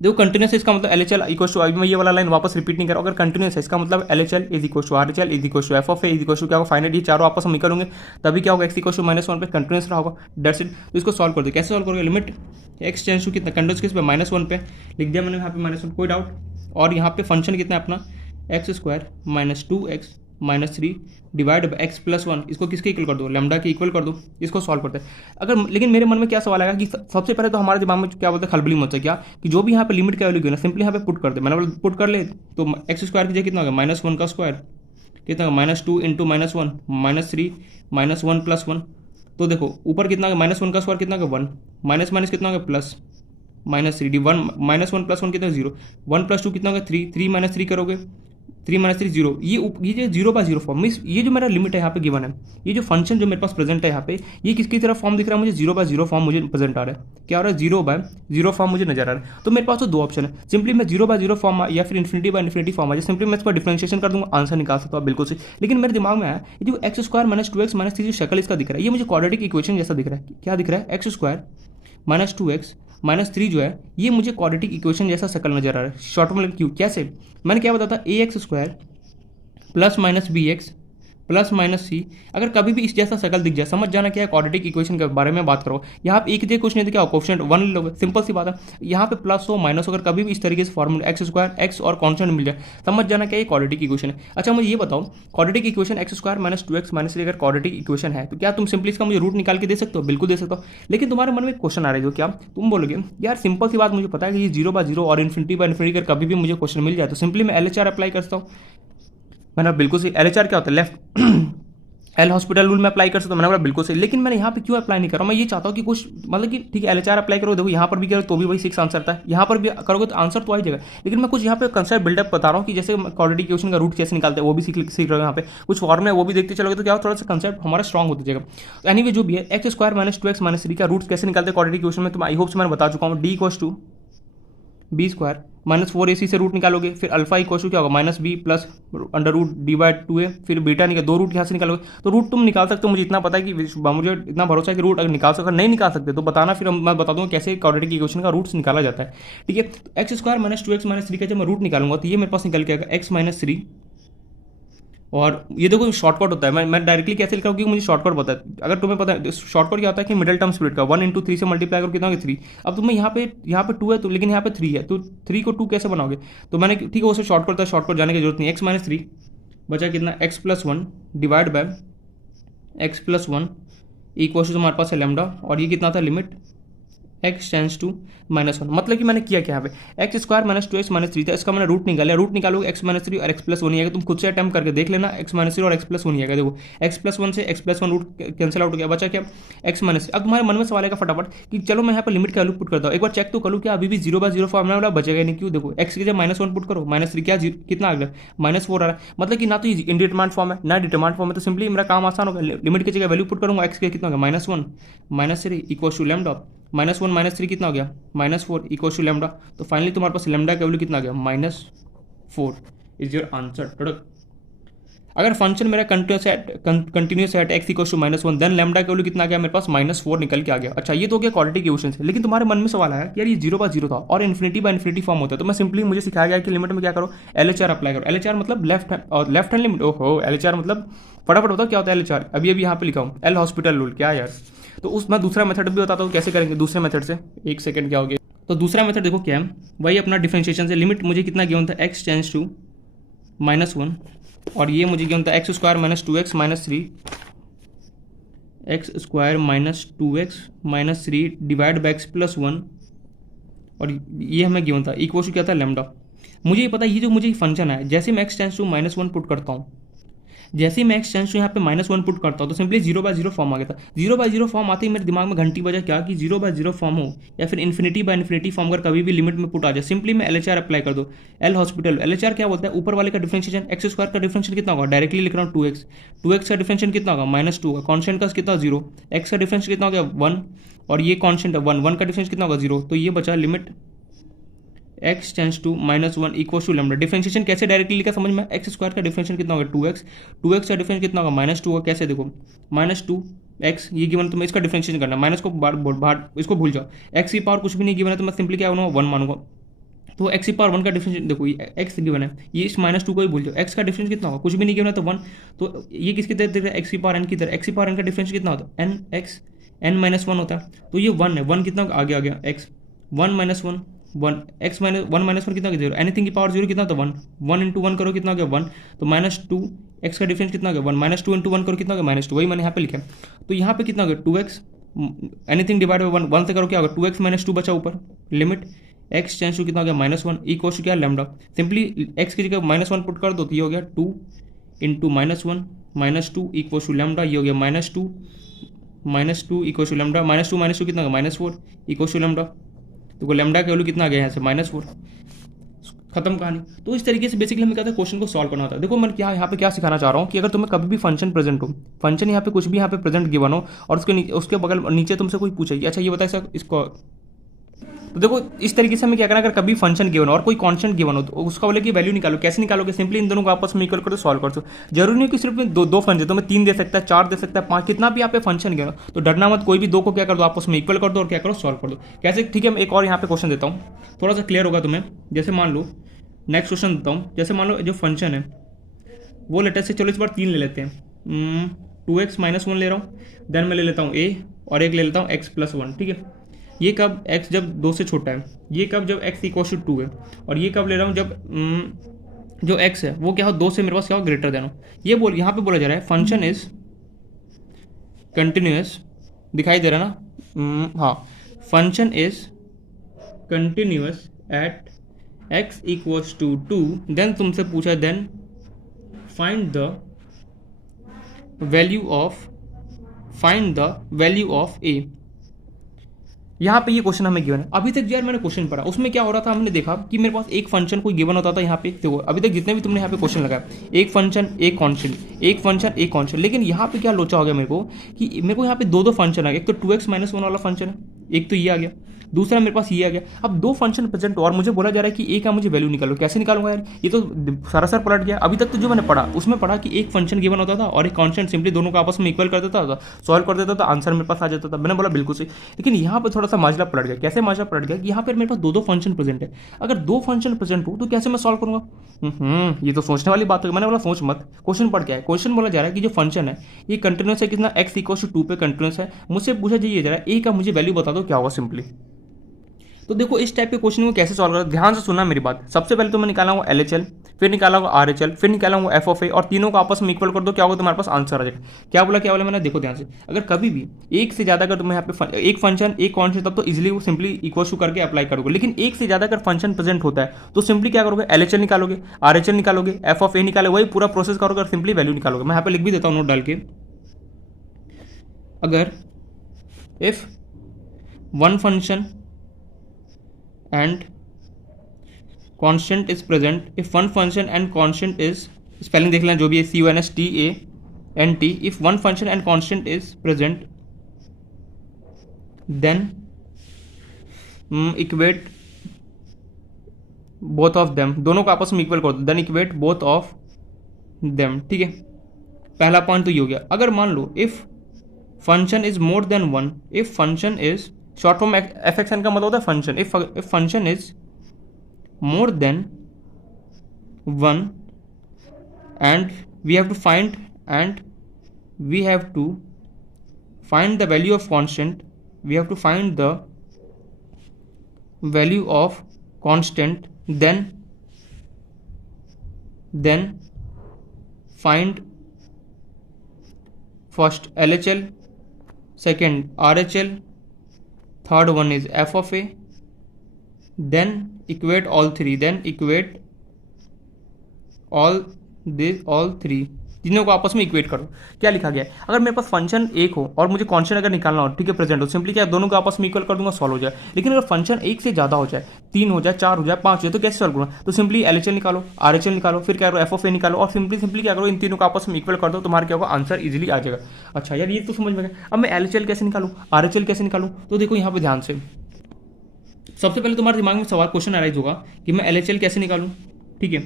देखो कंटिन्यूस है इसका मतलब L H L equal to, अभी मैं ये वाला लाइन वापस रिपीट नहीं कर रहा हूँ, अगर कंटिन्यूस है इसका मतलब L H L is equal to R H L is equal to f of a is equal to क्या होगा, फाइनल ये चारों आपस में निकल होंगे, तभी क्या होगा एक्स इक्वल टू -1 पे कंटिन्यूस रहा होगा, डेट्स इट। तो इसको सॉल्व कर दो, कैसे सॉल्व करोगे, लिमिट एक्स टेंस टू कितना, कंटिन्यूस किस पे -1 पे लिख दिया मैंने यहाँ पे -1, कोई डाउट। और यहाँ पे फंक्शन कितना है अपना, x square minus 2x minus 3 divide by x plus 1, इसको किसके इक्वल कर दो, लेमडा के इक्वल कर दो, इसको सॉल्व करते हैं। अगर लेकिन मेरे मन में क्या सवाल आएगा कि सबसे पहले तो हमारे दिमाग में क्या बोलते हैं, खलबली मच है क्या, कि जो भी यहाँ पे लिमिट का वैल्यू है ना सिंपली यहाँ पे पुट कर दे, मैंने बोला पुट कर ले, तो एक्स स्क्वायर की जगह कितना होगा, -1 का स्क्वायर कितना होगा, -2 इंटू -1 -3 -1 प्लस 1, तो देखो ऊपर कितना होगा, -1 का स्क्वायर कितना होगा 1, माइनस माइनस कितना होगा प्लस, -3 1 -1 प्लस 1 कितना 0, 1 प्लस 2 कितना होगा 3, 3 - 3 करोगे 3 - 3 0, ये जो 0/0 फॉर्म, मीन्स ये जो मेरा लिमिट है यहाँ पे गिवन है, ये जो फंक्शन जो मेरे पास प्रेजेंट है यहाँ पे, ये किसकी तरह फॉर्म दिख रहा है मुझे, 0/0 फॉर्म मुझे प्रेजेंट आ रहा है, क्या आ रहा है 0/0 फॉर्म मुझे नजर आ रहा है। तो मेरे पास तो दो ऑप्शन है, सिंपली मैं 0/0 फॉर्म या फिर इन्फिनिटी फॉर्म है, सिंपली मैं इसका डिफरेंशिएशन कर दूंगा, आंसर निकाल सकता हूँ बिल्कुल से। लेकिन मेरे दिमाग में आया ये जो x square minus 2x minus 3 जो शक्ल इसका दिख रहा है, ये मुझे क्वाड्रेटिक इक्वेशन जैसा दिख रहा है, क्या दिख रहा है, x square minus 2x minus 3 जो है ये मुझे क्वाड्रेटिक इक्वेशन जैसा शक्ल नजर आ रहा है। शॉर्ट में क्यों, कैसे, मैंने क्या बताया था, ax square plus minus B X plus minus C, अगर कभी भी इस जैसा शक्ल दिख जाए समझ जाना क्या है, क्वाड्रेटिक इक्वेशन के बारे में बात करो। यहाँ पे एक दे कुछ नहीं तो क्या कोफिशिएंट 1 ले लोगे, सिंपल सी बात है। यहाँ पे प्लस हो माइनस हो, अगर कभी भी इस तरीके से फॉर्मूला एक्स स्क्वायर एक्स और कॉन्स्टेंट मिल जाए समझ जाना क्या ये क्वाड्रेटिक इक्वेशन है। अच्छा मुझे ये बताओ, quadratic equation x square minus 2x minus 3 अगर क्वाड्रेटिक इक्वेशन है तो क्या तुम सिंपली इसका मुझे रूट निकाल के दे सकते हो, बिल्कुल दे सकते हो। लेकिन तुम्हारे मन में एक क्वेश्चन आ रहा है जो क्या तुम बोलोगे, यार सिंपल सी बात मुझे पता है कि ये 0/0 और इन्फिनिटी अगर कभी भी मुझे क्वेश्चन मिल जाए तो सिंपली मैं LHR अप्लाई करता हूँ। मैंने बिल्कुल सही, LHR क्या होता है, लेफ्ट एल हॉस्पिटल रूल में अप्लाई कर सकता हूँ, मैंने बोला बिल्कुल सही। लेकिन मैंने यहाँ पे क्यों अप्लाई नहीं कर रहा हूँ, मैं ये चाहता हूँ कि कुछ मतलब कि ठीक है LHR अप्लाई करो, देखो यहाँ पर भी करो तो भी वही 6 आंसर था, यहाँ पर भी करोगे तो आंसर तो आ ही जाएगा। लेकिन मैं कुछ यहाँ पे कंसेप्ट बिल्डअप बता रहा हूँ कि जैसे क्वाड्रेटिक इक्वेशन का रूट कैसे निकालते हैं वो भी सीख रहे हो, यहाँ पे कुछ फॉर्मूला वो भी देखते चलोगे तो क्या थोड़ा सा कंसेप्ट हमारा स्ट्रॉन्ग होता जाएगा। तो एनीवे जो भी है x square minus 2x minus 3 का रूट कैसे निकालते हैं क्वाड्रेटिक इक्वेशन में, तो आई होप से मैंने बता चुका हूँ, D equals to B square minus 4ac से रूट निकालोगे, फिर अल्फा इक्वल टू क्या होगा minus B plus under root डी/2a, फिर बीटा निकाल, दो रूट यहाँ से निकालोगे तो रूट तुम निकाल सकते हो। मुझे इतना पता है कि मुझे इतना भरोसा है कि रूट अगर निकाल सकते, नहीं निकाल सकते तो बताना, फिर मैं बता दूंगा कैसे क्वाड्रेटिक इक्वेशन का रूट्स निकाला जाता है। ठीक है, तो x square minus 2x minus 3 का जब मैं रूट निकालूंगा तो ये मेरे पास निकल के आएगा x माइनस 3, और ये देखो शॉर्टकट होता है, मैं डायरेक्टली कैसे लिख रहा हूँ क्योंकि मुझे शॉर्टकट पता है। अगर तुम्हें पता है शॉर्टकट क्या होता है कि मिडिल टर्म स्प्लिट का 1 × 3 से मल्टीप्लाई करो कितना होगा 3। अब तुम्हें यहाँ पे 2 है तो, लेकिन यहाँ पे 3 है तो 3 को 2 कैसे बनाओगे, तो मैंने ठीक है उससे शॉर्टकट था, शॉर्टकट जाने की जरूरत नहीं। x माइनस 3 बचा कितना x plus 1 divide by x plus 1 equal to तुम्हारे पास है लेमडा, और ये कितना था लिमिट x टेंस टू -1। मतलब कि मैंने किया क्या यहाँ पे x square minus 2x minus 3 था, इसका मैंने रूट निकाला, रूट निकालोगे x माइनस 3 और x प्लस 1 ही आएगा। तुम खुद से अटैम्प्ट करके देख लेना, x माइनस 3 और x प्लस 1 ही आएगा। देखो x प्लस 1 से x plus 1 root cancel out हो गया, बचा क्या x माइनस। अब तुम्हारे मन में सवाल आएगा फटाफट कि चलो मैं यहाँ पर लिमिट का वैल्यू पुट करता हूँ, एक बार चेक तो करूँ क्या अभी भी 0/0 फॉर्म वाला बचेगा नहीं। क्यों, देखो x की जगह -1 पुट करो, -3 क्या कितना आ गया -4 आ रहा है, मतलब कि ना तो ये इंडिटरमाइंड फॉर्म है ना डिटरमाइंड फॉर्म है, तो सिंपली मेरा काम आसान होगा, लिमिट की जगह वैल्यू पुट करूँगा, x के कितना होगा -1 -3 इक्वल टू लेमडा, -1 -3 कितना हो गया -4 इक्वल टू लेमडा। तो फाइनली तुम्हारे पास लेमडा का वैल्यू कितना आ गया -4 इज योर आंसर। अगर फंक्शन मेरा कंटिन्यूस है x equal to -1, then lambda का वैल्यू कितना आ गया मेरे पास -4 निकल के आ गया। अच्छा, ये तो हो गया क्वाड्रेटिक इक्वेशन से। लेकिन तुम्हारे मन में सवाल आया कि यार ये 0/0 था और इन्फिनिटी बाय इन्फिनिटी फॉर्म होता है, तो मैं सिंपली मुझे सिखाया गया कि लिमिट में क्या करो, LHR अप्लाई करो। LHR मतलब लेफ्ट हैंड, और लेफ्ट हैंड लिमिट। ओहो, LHR मतलब फटाफट बताओ क्या होता है LHR। अभी यहाँ पे लिखा हूँ एल हॉस्पिटल रूल, क्या यार। तो उस मैं दूसरा मेथड भी बताता हूँ कैसे करेंगे दूसरे मेथड से। एक सेकंड, क्या हो गया। तो दूसरा मेथड देखो क्या है, वही अपना डिफरेंशिएशन से। लिमिट मुझे कितना गिवन था, x टेंड्स टू -1, और ये मुझे गिवन था x² - 2x - 3, x² - 2x - 3 divide by x + 1, और ये हमें गिवन था इक्वल टू क्या था, लैम्डा। मुझे ये पता है ये जो मुझे फंक्शन है, जैसे मैं x टेंड्स टू -1 पुट करता हूँ, जैसे ही मैं x टेंड्स टू यहाँ पे -1 पुट करता हूँ, तो सिंपली 0/0 फॉर्म आ गया था। 0/0 फॉर्म आते ही मेरे दिमाग में घंटी बजा क्या, कि 0/0 फॉर्म हो या फिर इन्फिनिटी बाय इन्फिनिटी फॉर्म अगर कभी भी लिमिट में पुट आ जाए, सिंपली मैं LHR अप्लाई कर दो। एल हॉस्पिटल, LHR क्या बोलता है, ऊपर वाले का डिफरेंशिएशन, x² का डिफरेंशिएशन कितना होगा, डायरेक्टली लिख रहा हूँ 2x, 2x का डिफरेंशिएशन कितना होगा -2 का, कॉन्स्टेंट का कितना 0, x का डिफरेंशिएशन कितना हो गया 1, और ये कॉन्स्टेंट है 1, 1 का डिफरेंशिएशन कितना होगा 0, तो ये बचा limit x tends to -1 equal to lambda. Differentiation कैसे डायरेक्टली लिखा समझ में, x² का डिफरेंशिएशन कितना होगा 2x, 2x का डिफरेंशिएशन कितना होगा -2 का, कैसे देखो -2x ये गिवन, तुम्हें इसका डिफरेंशिएशन करना, माइनस को बाहर इसको भूल जाओ, x की पावर कुछ भी नहीं गिवन है, तो मैं सिंपली क्या बनूंगा 1 मानूंगा। तो x की पावर 1 का डिफरेंशिएशन देखो, ये x गिवन है, ये इस -2 को ही भूल जाओ, x का डिफरेंस कितना होगा, कुछ भी नहीं गिवन है तो 1, तो ये किसकी तरह देख रहा है, x की पावर n की तरह। x की पावर n का डिफरेंस कितना होता है, n-1 होता है, तो ये 1 है, 1 कितना आगे आ गया x, 1 - 1 1, x -1 -1 कितना 0, एनीथिंग की पावर 0 कितना होता है 1, 1 × 1 करो कितना हो गया 1, तो -2 x का डिफरेंस कितना हो गया 1, -2 × 1 करो कितना हो गया -2, वही मैंने यहाँ पे लिखा है। तो यहाँ पे कितना हो गया 2x, एनीथिंग डिवाइड बाई 1 से करो क्या होगा 2x - 2 बचा ऊपर, लिमिट x टेंड्स टू कितना हो गया -1 इक्वल टू क्या लैम्डा। सिंपली x की जगह -1 पुट कर दो, तो ये हो गया 2 × -1 -2 इक्वल टू लैम्डा, ये हो गया -2 इक्वल टू लैम्डा, -2 कितना होगा -4 इक्वल टू लैम्डा। तो लैम्डा का वैल्यू कितना आ गया यहाँ से -4, खत्म कहानी। तो इस तरीके से बेसिकली हमें कहते हैं क्वेश्चन को सॉल्व करना होता है। देखो मैं क्या यहाँ पे क्या सिखाना चाह रहा हूँ कि अगर तुम्हें कभी भी फंक्शन प्रेजेंट हो, फंक्शन यहाँ पे कुछ भी यहाँ पे प्रेजेंट गिवन हो, और उसके बगल नीचे तुमसे कोई पूछे कि अच्छा ये बताए सर इसको, तो देखो इस तरीके से हमें क्या करना, अगर कभी फंक्शन गिवन हो और कोई कांस्टेंट गिवन हो, तो उसका वाले की वैल्यू निकालो। कैसे निकालोगे, सिंपली इन दोनों को आपस में इक्वल करो, सॉल्व कर दो। जरूरी नहीं कि सिर्फ दो फंक्शन, तो मैं 3 दे सकता है, 4 दे सकता है, 5, कितना भी यहाँ पे फंक्शन गिवन हो, तो डरना मत, कोई भी 2 को क्या कर दो आपस में इक्वल कर दो और क्या करो सॉल्व कर दो। कैसे, ठीक है मैं एक और यहाँ पे क्वेश्चन देता हूँ, थोड़ा सा क्लियर होगा तुम्हें। जैसे मान लो नेक्स्ट क्वेश्चन देता हूँ, जैसे मान लो जो फंक्शन है वो लेटर से, चलो इस बार 3 ले लेते हैं, 2x - 1 ले रहा हूँ, देन मैं ले लेता हूँ a, और एक ले लेता हूँ x + 1, ठीक है। ये कब x जब 2 से छोटा है, ये कब जब x = 2 है, और ये कब ले रहा हूँ जब जो x है वो क्या हो 2 से मेरे पास क्या हो ग्रेटर देन हो। ये यहाँ पे बोला जा रहा है फंक्शन इज कंटिन्यूस, दिखाई दे रहा है ना, हाँ, function is continuous at x = 2, then तुमसे पूछा then find the value of a। यहाँ पे ये क्वेश्चन हमें गिवन है। अभी तक यार मैंने क्वेश्चन पढ़ा, उसमें क्या हो रहा था, हमने देखा कि मेरे पास एक फंक्शन कोई गिवन होता था। यहाँ पे देखो अभी तक जितने भी तुमने यहाँ पे क्वेश्चन लगाया, एक फंक्शन एक कॉन्स्टेंट, एक फंक्शन एक कॉन्स्टेंट, लेकिन यहाँ पे क्या लोचा हो गया मेरे को कि मेरे को यहाँ पे दो फंक्शन आ गए। एक तो 2x - 1 वाला फंक्शन है, एक तो ये आ गया, दूसरा मेरे पास ये आ गया। अब 2 फंक्शन प्रेजेंट और मुझे बोला जा रहा है कि a का मुझे वैल्यू निकालो। कैसे निकालूंगा यार, ये तो सरासर पलट गया। अभी तक तो जो मैंने पढ़ा उसमें पढ़ा कि एक फंक्शन गिवन होता था और एक कांस्टेंट, सिंपली दोनों को आपस में इक्वल कर देता था, सॉल्व कर देता था, आंसर मेरे पास आ जाता था। मैंने बोला बिल्कुल सही, लेकिन यहाँ पर थोड़ा सा माजरा पलट गया। कैसे माजरा पलट गया कि यहाँ पर मेरे पास 2 फंक्शन प्रेजेंट है। अगर 2 फंक्शन प्रेजेंट हो तो कैसे मैं सॉल्व करूँगा? ये तो सोचने वाली बात है। मैंने बोला सोच मत, क्वेश्चन पढ़ के आया। क्वेश्चन बोला जा रहा है कि जो फंक्शन है ये कंटिन्यूस है, कितना x = 2 पे कंटिन्यूस है। मुझसे पूछा जाइए जरा a का मुझे वैल्यू बता दो, क्या होगा सिंपली। तो देखो इस टाइप के क्वेश्चन को कैसे सॉल्व करना, ध्यान से सुनना मेरी बात। सबसे पहले तो मैं निकाला हूँ LHL, फिर निकाला हूँ RHL, फिर निकाला हूँ f(a) और तीनों को आपस में इक्वल कर दो, क्या होगा तुम्हारे पास आंसर आ जाएगा। क्या बोला मैंने, देखो ध्यान से। अगर कभी भी एक से ज्यादा अगर तुम्हें यहाँ पे एक फंक्शन एक कॉन्स्टेंट, तब तो इजिली वो सिंपली इक्वल टू करके अप्लाई करोगे। लेकिन एक से ज्यादा अगर फंक्शन प्रेजेंट होता है तो सिंपली क्या करोगे, LHL निकालोगे, RHL निकालोगे, f(a) निकालोगे, वही पूरा प्रोसेस करोगे और सिंपली वैल्यू निकालोगे। मैं यहाँ पे लिख भी देता हूँ नोट डाल के। अगर if one function and constant is present, if one function and constant is, spelling देख लेना जो भी है, CONSTANT, if one function and constant is present then equate both of them, दोनों को आपस में इक्वल कर दो, then equate both of them, ठीक है। पहला पॉइंट तो ये हो गया। अगर मान लो if function is more than one, if function is, short form F X N का मतलब होता है function, if function is more than one and we have to find the value of constant, we have to find the value of constant, then find first LHL, second RHL, third one is f of a, then equate all three, all three तीनों को आपस में equate करो। क्या लिखा गया है, अगर मेरे पास फंक्शन एक हो और मुझे कांस्टेंट अगर निकालना हो, ठीक है, प्रेजेंट हो, सिंपली क्या दोनों को आपस में इक्वल कर दूंगा, सॉल्व हो जाए। लेकिन अगर फंक्शन एक से ज़्यादा हो जाए, 3 हो जाए, 4 हो जाए, 5 हो जाए, तो कैसे सॉल्व करूँगा? तो सिंपली LHL निकालो, RHL निकालो, फिर क्या करो, f of a निकालो, और सिंपली क्या करो, इन तीनों को आपस में इक्वल कर दो, तुम्हारा क्या होगा, आंसर इजीली आ जाएगा। अच्छा यार, ये तो समझ में गया। अब मैं LHL कैसे निकालूँ, RHL कैसे निकालूँ? तो देखो यहाँ पे ध्यान से, सबसे पहले तुम्हारे दिमाग में सवाल, क्वेश्चन अराइज होगा कि मैं LHL कैसे निकालूँ, ठीक है,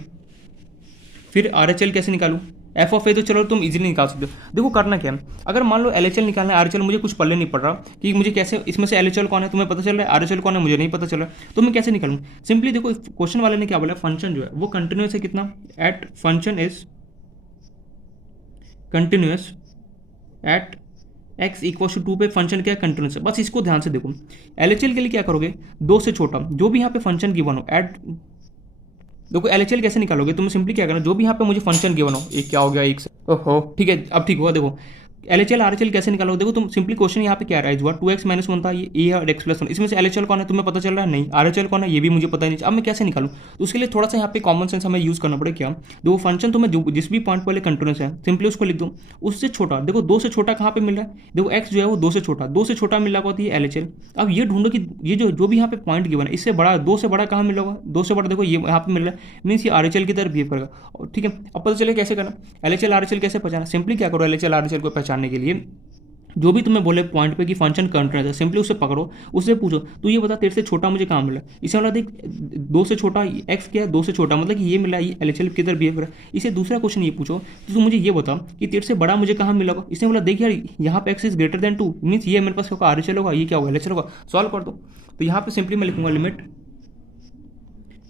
फिर RHL कैसे निकालूँ, f ऑफ ए तो चलो तुम इजीली निकाल सकते हो। देखो करना क्या है, अगर मान लो LHL निकालना है, RHL मुझे कुछ पल्ले नहीं पड़ रहा कि मुझे कैसे, इसमें से LHL कौन है तुम्हें पता चल रहा है, RHL कौन है मुझे नहीं पता चल रहा है, तो मैं कैसे निकालूँ? सिंपली देखो, क्वेश्चन वाले ने क्या बोला, फंक्शन जो है वो कंटिन्यूस है, कितना, at function is continuous at x equal to 2 पे फंक्शन क्या है, कंटिन्यूस है। बस इसको ध्यान से देखो। LHL के लिए क्या करोगे, 2 से छोटा जो भी यहाँ पे फंक्शन गिवन हो, एट, देखो LHL कैसे निकालोगे, तुम सिंपली क्या करना, जो भी यहाँ पे मुझे फंक्शन गिवन हो, एक क्या हो गया, एक से, ओहो ठीक है, अब ठीक हुआ। देखो LHL RHL कैसे निकालोगे, देखो तुम सिंपली क्वेश्चन यहाँ पे क्या राइज हुआ, 2x - 1 था, ये है, और x + 1, इसमें से LHL कौन है तुम्हें पता चल रहा है, नहीं, RHL कौन है ये भी मुझे पता नहीं। अब मैं कैसे निकालूँ, तो उसके लिए थोड़ा सा यहाँ पे कॉमन सेंस हमें यूज़ करना पड़ेगा। क्या, देखो फंक्शन तुम्हें जिस भी पॉइंट पहले कंटिन्यूस है, सिंपली उसको लिख दो, उससे छोटा, देखो 2 से छोटा कहाँ पे मिल रहा है, देखो x जो है वो 2 से छोटा मिल रहा होता है LHL। अब ये ढूंढो कि ये जो भी यहाँ पे पॉइंट गिवन है, इससे बड़ा, 2 से बड़ा कहाँ मिल रहा होगा, 2 से बड़ा देखो ये यहाँ पे मिल रहा है, मीन्स ये RHL की तरह बिहेव करेगा, ठीक है। अब पता चले कैसे करना, LHL RHL कैसे पहचाना, सिंपली क्या करो, LHL RHL को पहचानने के लिए जो भी तुम्हें बोले पॉइंट पे कि फंक्शन कंटिन्यूस है, सिंपली उससे पकड़ो, उससे पूछो तो ये बता तेरे से छोटा मुझे कहाँ मिला, इसे वाला देख 2 से छोटा x क्या है, 2 से छोटा मतलब कि ये मिला, ये LHL किधर बिहेव कर रहा है। इसे दूसरा क्वेश्चन ये पूछो तो तुम मुझे ये बता कि तेरे से बड़ा मुझे कहाँ मिला होगा, इसने बोला देख यार यहाँ पे x is greater than 2, means ये मेरे पास होगा RHL होगा, ये क्या होगा, LHL होगा, सॉल्व कर दो। तो यहाँ पे सिंपली मैं लिखूंगा लिमिट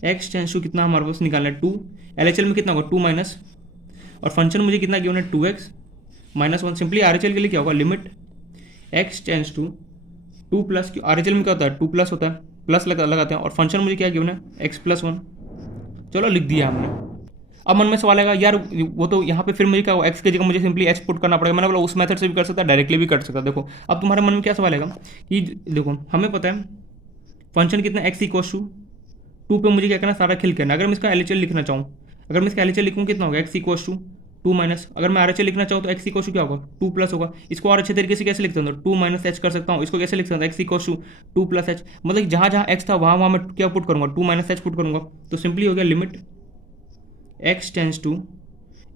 x टेंस टू कितना हमारे पास निकालना है 2, LHL में कितना होगा 2 माइनस, और फंक्शन मुझे कितना गिवन है 2x -1, सिंपली RHL के लिए क्या होगा, limit x tends to 2 plus, RHL में क्या होता है 2 प्लस होता है, प्लस लगाते हैं, और फंक्शन मुझे क्या गिवन है x + 1, चलो लिख दिया हमने। अब मन में सवाल आएगा यार वो तो यहाँ पे फिर मुझे क्या, x की जगह मुझे सिंपली h पुट करना पड़ेगा, मैंने बोला उस मेथड से भी कर सकता है, डायरेक्टली भी कर सकता है। देखो अब तुम्हारे मन में क्या सवाल आएगा कि देखो हमें पता है फंक्शन कितना x = 2 पे मुझे क्या करना, सारा खिल करना। अगर मैं इसका LHL लिखना चाहूँ, अगर मैं इसका LHL लिखूँ कितना होगा, x = 2 माइनस, अगर मैं RHL लिखना चाहूँ तो x = क्या होगा 2 प्लस होगा। इसको और अच्छे तरीके से कैसे लिख सकता हूँ, 2 - h कर सकता हूँ। इसको कैसे लिख सकता हूँ, x = 2 + h, मतलब जहाँ जहाँ x था वहाँ मैं क्या पुट करूँगा, 2 - h पुट करूँगा। तो सिंपली हो गया limit x tends to,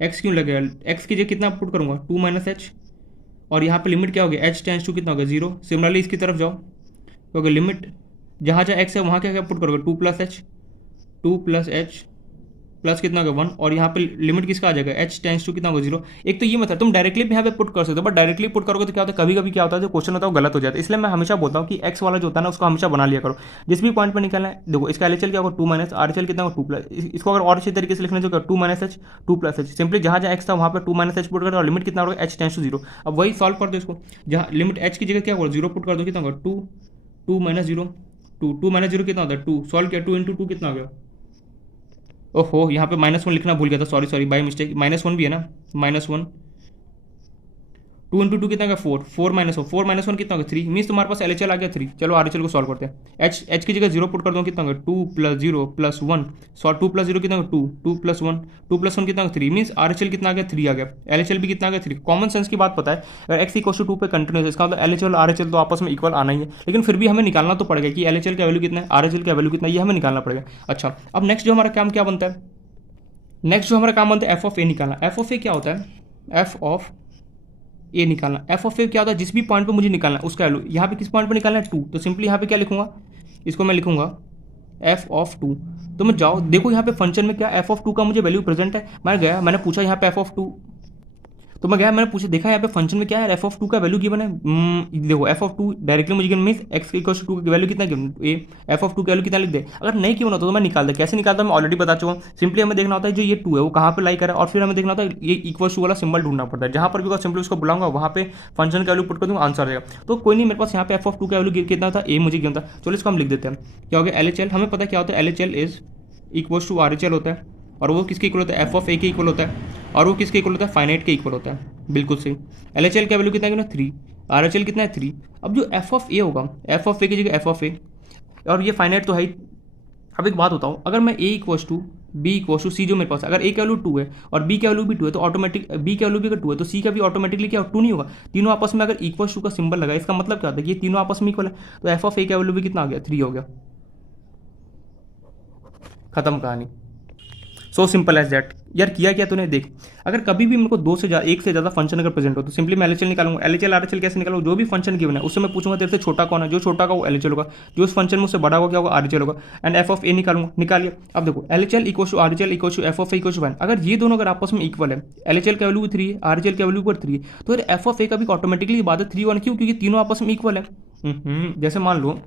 x क्यों लगेगा, x की जगह कितना पुट करूँगा 2 - h, और यहाँ पे लिमिट क्या हो गया h टेंस टू कितना होगा 0। सिमिलरली इसकी तरफ जाओ तो होगा लिमिट जहाँ जहाँ x है वहाँ क्या पुट करोगे 2 + h प्लस कितना होगा 1, और यहाँ पे लिमिट किसका आ जाएगा h टेंस टू कितना होगा 0। एक तो ये मतलब तुम डायरेक्टली भी यहाँ पे पुट कर सकते हो, बट डायरेक्टली पुट करोगे तो क्या होता है, कभी कभी क्या होता है जो क्वेश्चन होता है वो गलत हो जाता है। इसलिए मैं हमेशा बोलता हूँ कि x वाला जो होता है ना उसको हमेशा बना लिया करो, जिस भी पॉइंट पर निकलना है। देखो इसका LHL क्या होगा 2 माइनस, RHL कितना होगा 2 प्लस, इसको अगर और अच्छे तरीके से लिखना चाहिए 2 - h 2 + h, सिंपली जहाँ जहाँ x था वहाँ पर 2 - h पुट करो और लिमिट कितना होगा h टेंस टू 0। अब वही सॉल्व कर दो इसको, जहाँ लिमिट h की जगह क्या होगा 0 पुट कर दो, कितना होगा 2 - 0, 2 - 0 कितना होता है 2, सॉल्व किया 2 × 2 कितना हो गया, ओहो यहाँ पे -1 लिखना भूल गया था, सॉरी बाय मिस्टेक, -1 भी है ना, -1, 2 × 2 कितना होगा 4, 4 - 1 कितना होगा 3, मीन्स तुम्हारे पास LHL आ गया 3। चलो RHL को सॉल्व करते हैं, h की जगह 0 पुट कर दो, कितना होगा 2 + 0 + 1, सॉल्व 2 + 0 कितना होगा 2, 2 + 1, 2 + 1 कितना होगा 3, मीन्स RHL कितना आ गया 3 आ गया, LHL भी कितना आ गया 3। कॉमन सेंस की बात पता है, अगर x = 2 पे कंटिन्यूस है इसका मतलब LHL और RHL तो आपस में इक्वल आना ही है, लेकिन फिर भी हमें निकालना तो पड़ेगा कि LHL का वैल्यू कितना है, RHL का वैल्यू कितना है, ये हमें निकालना पड़ेगा। अच्छा अब नेक्स्ट जो हमारा काम क्या बनता है, नेक्स्ट जो हमारा काम बनता है f ऑफ a निकालना। f ऑफ a क्या होता है, f ऑफ a निकालना, f ऑफ a क्या होता है, जिस भी पॉइंट पे मुझे निकालना है उसका वैल्यू, यहाँ पे किस पॉइंट पे निकालना है 2, तो सिंपली यहाँ पे क्या लिखूंगा, इसको मैं लिखूंगा एफ ऑफ टू। तो मैं जाओ देखो यहाँ पे फंक्शन में क्या एफ ऑफ टू का मुझे वैल्यू प्रेजेंट है। मैं गया मैंने पूछा यहाँ पे एफ ऑफ टू, तो मैं गया मैंने पूछा देखा यहाँ पे फंक्शन में क्या है एफ ऑफ टू का वैल्यू गिवन है। देखो एफ ऑफ टू डायरेक्टली मुझे given means x equal to की वैल्यू कितना गिवन, ए एफ ऑफ टू की वैल्यू कितना लिख दे। अगर नहीं गिवन होता तो मैं निकालता, कैसे निकालता मैं ऑलरेडी बता चुका हूँ। सिंपली हमें देखना होता है जो ये टू है वो कहाँ पे लाई करा, और फिर हमें देखना होता है ये इक्वल टू वाला सिंबल ढूंढना पड़ता है। जहाँ पर भी सिंपली उसको बुलाऊंगा वहाँ पे फंक्शन का वैल्यू पुट कर दूंगा, आंसर आ जाएगा। तो कोई नहीं, मेरे पास यहाँ पे एफ ऑफ टू का वैल्यू कितना था, ए मुझे गिवन था। चलो इसको हम लिख देते हैं। क्या हो गया, एल एच एल। हमें पता क्या होता है, L H L is equal to R H L होता है, और वो किसके इक्वल होता है, एफ ऑफ ए के इक्वल होता है, और वो किसके इक्वल होता है, फाइनाइट के इक्वल होता है। बिल्कुल सही। एल एच एल का वैल्यू कितना है, 3। आर एच एल कितना है, 3। अब जो एफ ऑफ ए होगा, एफ ऑफ ए की जगह एफ ऑफ ए, और ये फाइनाइट तो है ही। अब एक बात बताऊँ, अगर मैं A equal to B equal to C, जो मेरे पास अगर ए का वैल्यू 2 है और बी का वैल्यू भी 2 है, तो ऑटोमेटिक बी का वैल्यू भी अगर 2 है तो सी का भी ऑटोमेटिकली क्या 2 नहीं होगा। तीनों आपस में अगर इक्वल टू का सिंबल लगा, इसका मतलब क्या होता है कि ये तीनों आपस में इक्वल है। तो एफ ऑफ ए का वैल्यू भी कितना आ गया, 3 हो गया। खत्म कहानी। So simple as that. यार किया क्या तूने, देख अगर कभी भी मेरे को एक से ज़्यादा फंक्शन अगर प्रेजेंट हो तो सिंपली मैं एल एच एल निकालूंगा। L H L R H L कैसे निकालूंगा, जो भी फंक्शन गिवन है उससे मैं पूछूंगा तेरे से छोटा कौन है, जो छोटा का वो एल एच एल होगा, जो उस फंक्शन में उससे बड़ा होगा क्या होगा, आर एच एल होगा। एंड एफ ऑफ ए निकालूंगा, निकालिए। अब देखो L H L equal to R H L equal to f of a equal to 1। अगर ये दोनों अगर आपस में इक्वल है, एल एच एल का वैल्यू 3 है, आर एच एल का वैल्यू 3 है, तो एफ ऑफ ए का भी ऑटोमेटिकली बात है 3 1। क्यों, क्योंकि तीनों आपस में इक्वल है। जैसे मान लो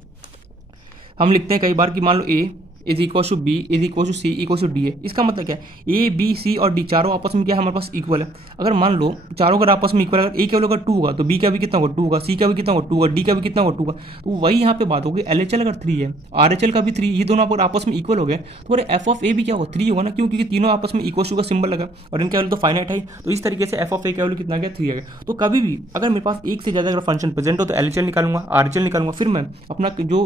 हम लिखते हैं कई बार कि मान लो A is equal to B is equal to C equal to D है। इसका मतलब क्या है, ए बी सी और डी चारों आपस में क्या है, हमारे पास इक्वल है। अगर मान लो चारों अगर आपस में इक्वल है, अगर ए का वैल्यू अगर 2 होगा तो बी का भी कितना होगा 2 होगा, सी का भी कितना होगा 2 होगा, डी का भी कितना होगा 2 होगा। तो वही यहाँ पे बात होगी, एल एच एल अगर 3 है, आर एच एल का भी 3, ये दोनों अगर आपस में इक्वल हो गए तो अरे एफ ऑफ ए भी क्या होगा 3 होगा ना। क्यों, क्योंकि तीनों आपस में इक्वल टू का सिंबल लगा और इनका वैल्यू तो फाइनाइट है। तो इस तरीके से एफ ऑफ ए का वैल्यू कितना गया, 3 आ गया। तो कभी भी अगर मेरे पास एक से ज़्यादा अगर फंक्शन प्रेजेंट हो तो एल एच एल निकालूंगा, आर एच एल निकालूंगा, फिर मैं अपना जो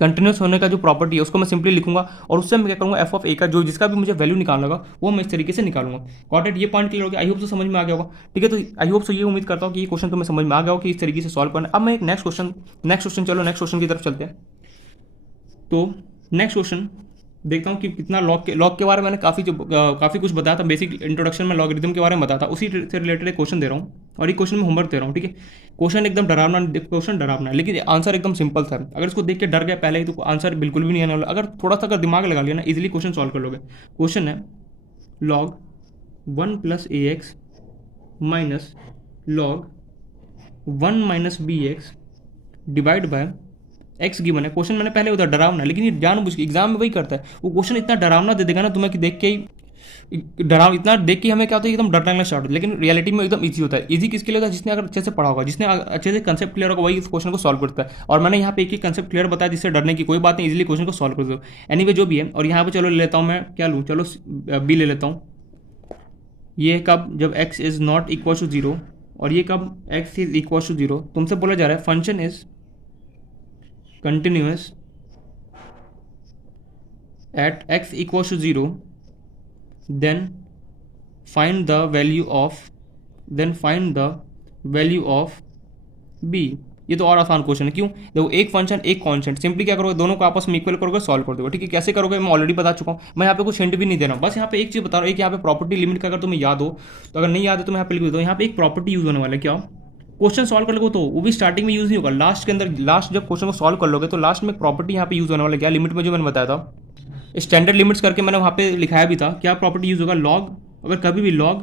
कंटिन्यूस होने का जो प्रॉपर्टी है उसको मैं सिंपली लिखूंगा, और उससे मैं क्या करूंगा, एफ ऑफ ए का जो जिसका भी मुझे वैल्यू निकालना होगा वो मैं इस तरीके से निकालूंगा। गॉट इट, ये पॉइंट क्लियर हो गया। आई होप तो समझ में आ गया होगा। ठीक है, तो आई होप तो ये उम्मीद करता हूँ कि ये क्वेश्चन तुम्हें समझ में आ गया हो कि इस तरीके से सॉल्व करना। अब मैं एक नेक्स्ट क्वेश्चन चलो नेक्स्ट क्वेश्चन की तरफ चलते हैं। तो नेक्स्ट क्वेश्चन देखता हूँ कि कितना लॉग के बारे में मैंने काफ़ी कुछ बताया था। बेसिक इंट्रोडक्शन में लॉगरिथम के बारे में बताया था, उसी से रिलेटेड एक क्वेश्चन दे रहा हूँ, और ये क्वेश्चन में होमवर्क दे रहा हूँ। ठीक है, क्वेश्चन एकदम डरावना है, लेकिन आंसर एकदम सिंपल था। अगर इसको देख के डर गया पहले ही तो आंसर बिल्कुल भी नहीं आने वाला। अगर थोड़ा सा अगर दिमाग लगा लिया ना, इजिली क्वेश्चन सॉल्व कर लोगे। क्वेश्चन है log 1 plus a x minus log 1 minus B x divide by x given है। क्वेश्चन मैंने पहले उधर डरावना, लेकिन ये जानबूझ के एग्जाम में वही करता है। वो क्वेश्चन इतना डरावना दे देगा ना तुम्हें कि देख के ही इतना देख के हमें क्या होता है एकदम डर लगना स्टार्ट होता है। लेकिन रियलिटी में एकदम इजी होता है। इजी किसके लिए होता है, जिसने अगर अच्छे से पढ़ा होगा, जिसने अच्छे से कंसेप्ट क्लियर होगा, वही इस क्वेश्चन को सॉल्व करता है। और मैंने यहाँ पे एक ही कंसेप्ट क्लियर बताया जिससे डरने की कोई बात नहीं, इजीली क्वेश्चन को सॉल्व कर दो। एनीवे जो भी है, और यहाँ पे चलो ले लेता हूँ मैं, क्या लूँ, चलो बी ले लेता हूँ। ये कब, जब x is not equal to 0, और ये कब x इज इक्वल टू 0। तुमसे बोला जा रहा है function is continuous at x equals to 0, then find the value of b। ये तो और आसान क्वेश्चन है। क्यों, देखो एक फंक्शन एक कांस्टेंट, सिंपली क्या करोगे, दोनों को आपस में इक्वल करोगे, सॉल्व कर दोगे। ठीक है, कैसे करोगे मैं ऑलरेडी बता चुका हूँ। मैं यहाँ पे कुछ हिंट भी नहीं दे रहा हूँ, बस यहाँ पे एक चीज़ बता रहा हूँ। एक यहाँ पे प्रॉपर्टी लिमिट का अगर तुम्हें याद हो, तो अगर नहीं याद है तो मैं यहाँ पे लिख देता हूँ। यहाँ पे एक प्रॉपर्टी यूज होने वाला है, क्या क्वेश्चन सॉल्व कर लोगे तो वो भी स्टार्टिंग में यूज नहीं होगा, लास्ट के अंदर, लास्ट जब क्वेश्चन को सॉल्व कर लोगे तो लास्ट में प्रॉपर्टी यहाँ पे यूज होने वाला है। क्या लिमिट में जो मैंने बताया था, स्टैंडर्ड लिमिट्स करके मैंने वहाँ पे लिखाया भी था। क्या प्रॉपर्टी यूज होगा, लॉग, अगर कभी भी लॉग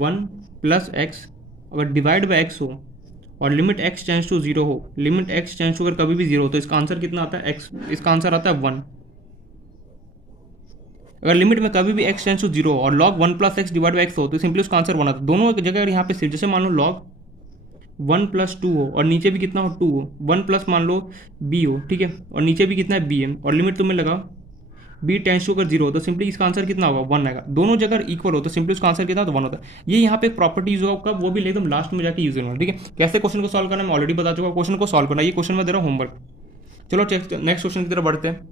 1 प्लस एक्स अगर डिवाइड बाई एक्स हो और लिमिट एक्स टेंड्स टू 0 हो, लिमिट एक्स टेंड्स टू अगर कभी भी 0 हो तो इसका आंसर कितना आता है, एक्स, इसका आंसर आता है 1। अगर लिमिट में कभी भी एक्स टेंड्स टू 0 और log 1 plus x divide by x हो तो सिंपली उसका आंसर 1 आता है। दोनों एक जगह यहाँ पे, जैसे मान लो लॉग 1 प्लस 2 हो और नीचे भी कितना हो 2 हो, 1 प्लस मान लो b हो, ठीक है, और नीचे भी कितना है b है, और लिमिट तुम्हें लगा b टेंस टू अगर 0 हो तो सिंपली इसका आंसर कितना होगा, 1 आएगा। दोनों जगह इक्वल हो तो सिंपली उसका आंसर कितना, तो 1 होता है। ये यहाँ पे एक प्रॉपर्टी यूज होगा कब, वो भी एकदम लास्ट में जाके यूज होगा। ठीक है, कैसे क्वेश्चन को सॉल्व करना मैं ऑलरेडी बता चुका हूँ। क्वेश्चन को सॉल्व करना, ये क्वेश्चन में दे रहा हूँ होमवर्क। चलो नेक्स्ट क्वेश्चन की तरफ बढ़ते हैं।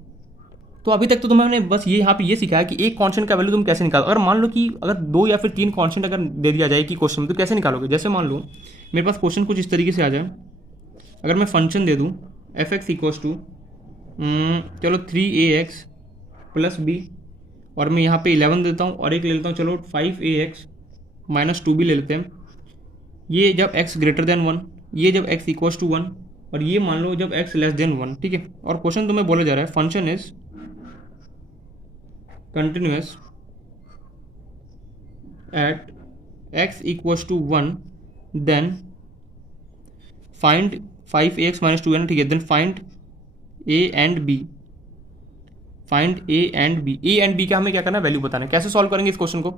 तो अभी तक तो तुमने बस ये यहाँ पे ये सिखाया कि एक कांस्टेंट का वैल्यू तुम कैसे निकालो। अगर मान लो कि अगर 2 या फिर 3 कांस्टेंट अगर दे दिया जाए कि क्वेश्चन में, तो कैसे निकालोगे। जैसे मान लो मेरे पास क्वेश्चन कुछ इस तरीके से आ जाए, अगर मैं फंक्शन दे दूँ एफ एक्स इक्वल्स टू चलो 3ax प्लस बी, और मैं यहाँ पे 11 देता हूँ, और एक ले लेता हूँ चलो 5ax माइनस 2b ले लेते हैं। ये जब x ग्रेटर देन 1, ये जब x इक्वल्स टू 1, और ये मान लो जब x लेस देन 1, ठीक है। और क्वेश्चन तुम्हें बोला जा रहा है function is continuous at x equals to 1, then find 5ax-2n, ठीक है। Then find a and b, फाइंड a and b। a and b का हमें क्या करना है, वैल्यू बताना है। कैसे सॉल्व करेंगे इस क्वेश्चन को?